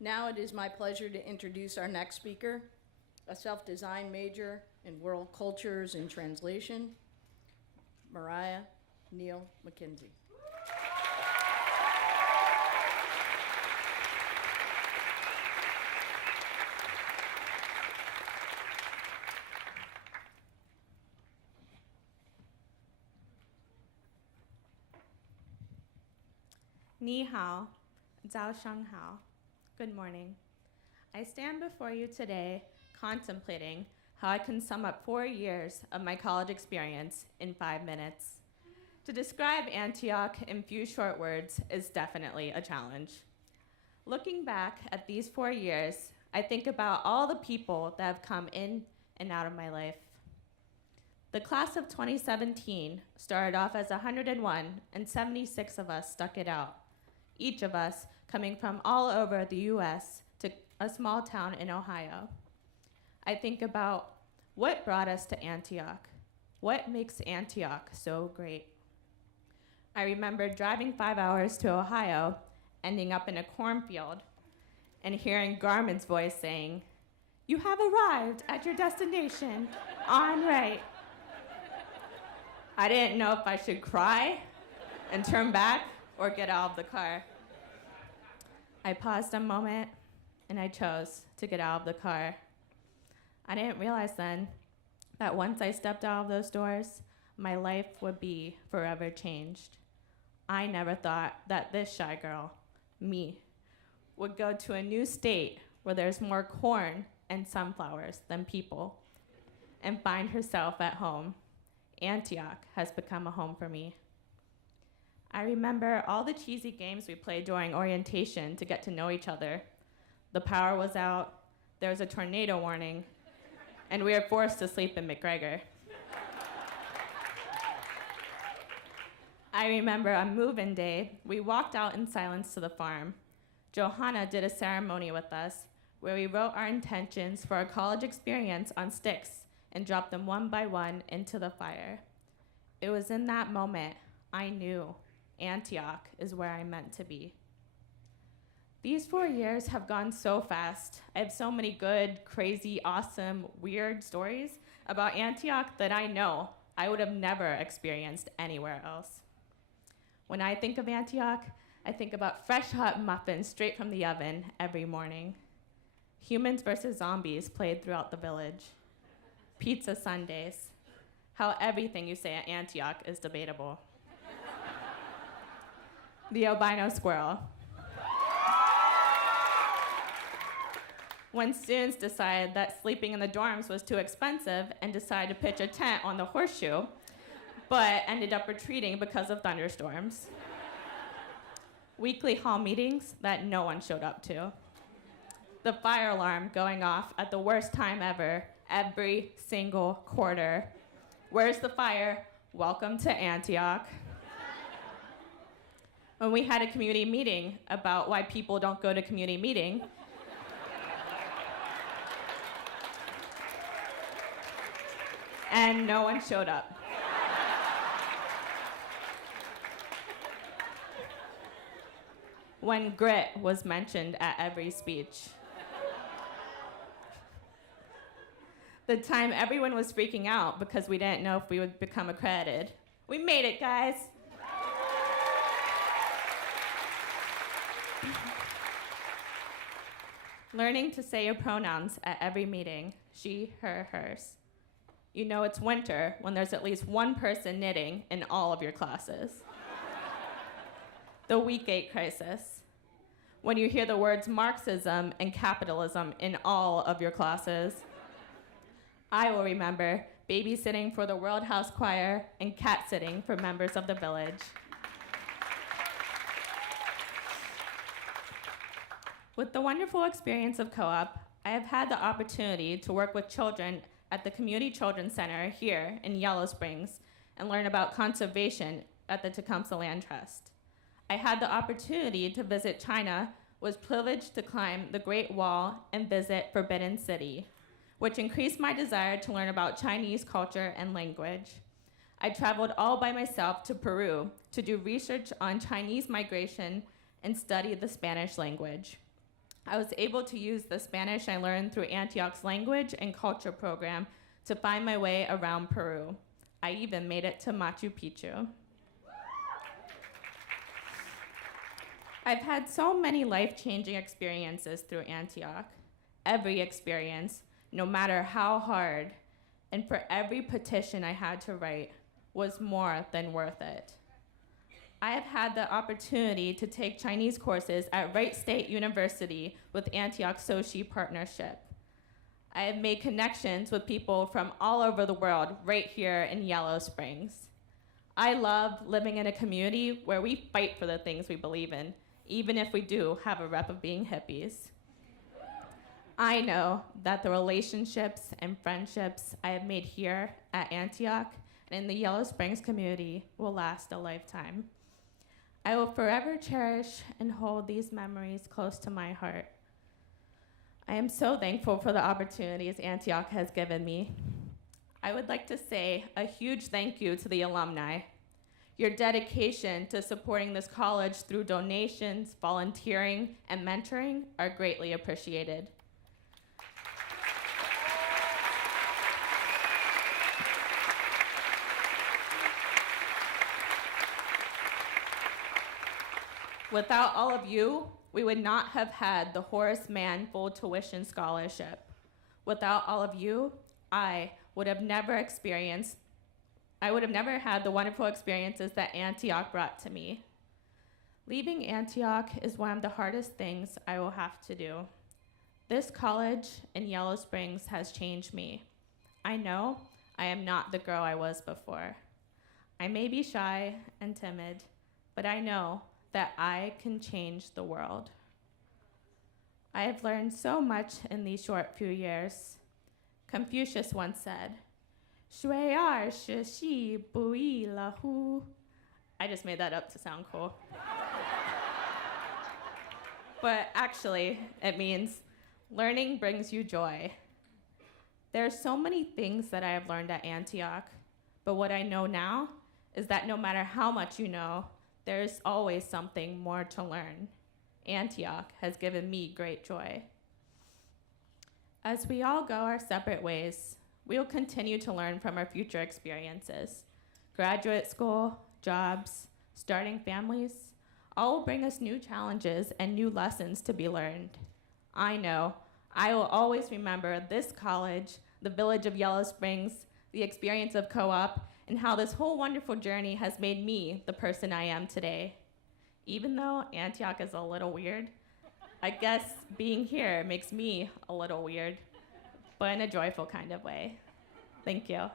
Now it is my pleasure to introduce our next speaker, a self-design major in world cultures and translation, Myriah Neal McKenzie. Ni hao, zhao sheng hao. Good morning. I stand before you today contemplating how I can sum up 4 years of my college experience in 5 minutes. To describe Antioch in few short words is definitely a challenge. Looking back at these 4 years, I think about all the people that have come in and out of my life. The class of 2017 started off as 101, and 76 of us stuck it out, each of us coming from all over the US to a small town in Ohio. I think about what brought us to Antioch. What makes Antioch so great? I remember driving 5 hours to Ohio, ending up in a cornfield, and hearing Garmin's voice saying, "You have arrived at your destination, en route." I didn't know if I should cry and turn back or get out of the car. I paused a moment, and I chose to get out of the car. I didn't realize then that once I stepped out of those doors, my life would be forever changed. I never thought that this shy girl, me, would go to a new state where there's more corn and sunflowers than people, and find herself at home. Antioch has become a home for me. I remember all the cheesy games we played during orientation to get to know each other. The power was out, there was a tornado warning, and we were forced to sleep in McGregor. I remember on move-in day, we walked out in silence to the farm. Johanna did a ceremony with us where we wrote our intentions for our college experience on sticks and dropped them one by one into the fire. It was in that moment I knew Antioch is where I meant to be. These 4 years have gone so fast. I have so many good, crazy, awesome, weird stories about Antioch that I know I would have never experienced anywhere else. When I think of Antioch, I think about fresh hot muffins straight from the oven every morning. Humans versus zombies played throughout the village. Pizza Sundays. How everything you say at Antioch is debatable. The albino squirrel. When students decided that sleeping in the dorms was too expensive and decided to pitch a tent on the horseshoe, but ended up retreating because of thunderstorms. Weekly hall meetings that no one showed up to. The fire alarm going off at the worst time ever, every single quarter. Where's the fire? Welcome to Antioch. When we had a community meeting about why people don't go to community meeting, and no one showed up. When grit was mentioned at every speech. The time everyone was freaking out because we didn't know if we would become accredited. We made it, guys. Learning to say your pronouns at every meeting, she, her, hers. You know it's winter when there's at least one person knitting in all of your classes. The week 8 crisis. When you hear the words Marxism and capitalism in all of your classes. I will remember babysitting for the World House Choir and cat-sitting for members of the village. With the wonderful experience of co-op, I have had the opportunity to work with children at the Community Children's Center here in Yellow Springs and learn about conservation at the Tecumseh Land Trust. I had the opportunity to visit China, was privileged to climb the Great Wall and visit Forbidden City, which increased my desire to learn about Chinese culture and language. I traveled all by myself to Peru to do research on Chinese migration and study the Spanish language. I was able to use the Spanish I learned through Antioch's language and culture program to find my way around Peru. I even made it to Machu Picchu. I've had so many life-changing experiences through Antioch. Every experience, no matter how hard, and for every petition I had to write, was more than worth it. I have had the opportunity to take Chinese courses at Wright State University with Antioch Soci Partnership. I have made connections with people from all over the world right here in Yellow Springs. I love living in a community where we fight for the things we believe in, even if we do have a rep of being hippies. I know that the relationships and friendships I have made here at Antioch and in the Yellow Springs community will last a lifetime. I will forever cherish and hold these memories close to my heart. I am so thankful for the opportunities Antioch has given me. I would like to say a huge thank you to the alumni. Your dedication to supporting this college through donations, volunteering, and mentoring are greatly appreciated. Without all of you, we would not have had the Horace Mann full tuition scholarship. Without all of you, I would have never had the wonderful experiences that Antioch brought to me. Leaving Antioch is one of the hardest things I will have to do. This college in Yellow Springs has changed me. I know I am not the girl I was before. I may be shy and timid, but I know that I can change the world. I have learned so much in these short few years. Confucius once said, "Shui er shi xi bu yi la hu." I just made that up to sound cool. But actually, it means learning brings you joy. There are so many things that I have learned at Antioch, but what I know now is that no matter how much you know, there's always something more to learn. Antioch has given me great joy. As we all go our separate ways, we will continue to learn from our future experiences. Graduate school, jobs, starting families, all will bring us new challenges and new lessons to be learned. I know I will always remember this college, the village of Yellow Springs, the experience of co-op, and how this whole wonderful journey has made me the person I am today. Even though Antioch is a little weird, I guess being here makes me a little weird, but in a joyful kind of way. Thank you.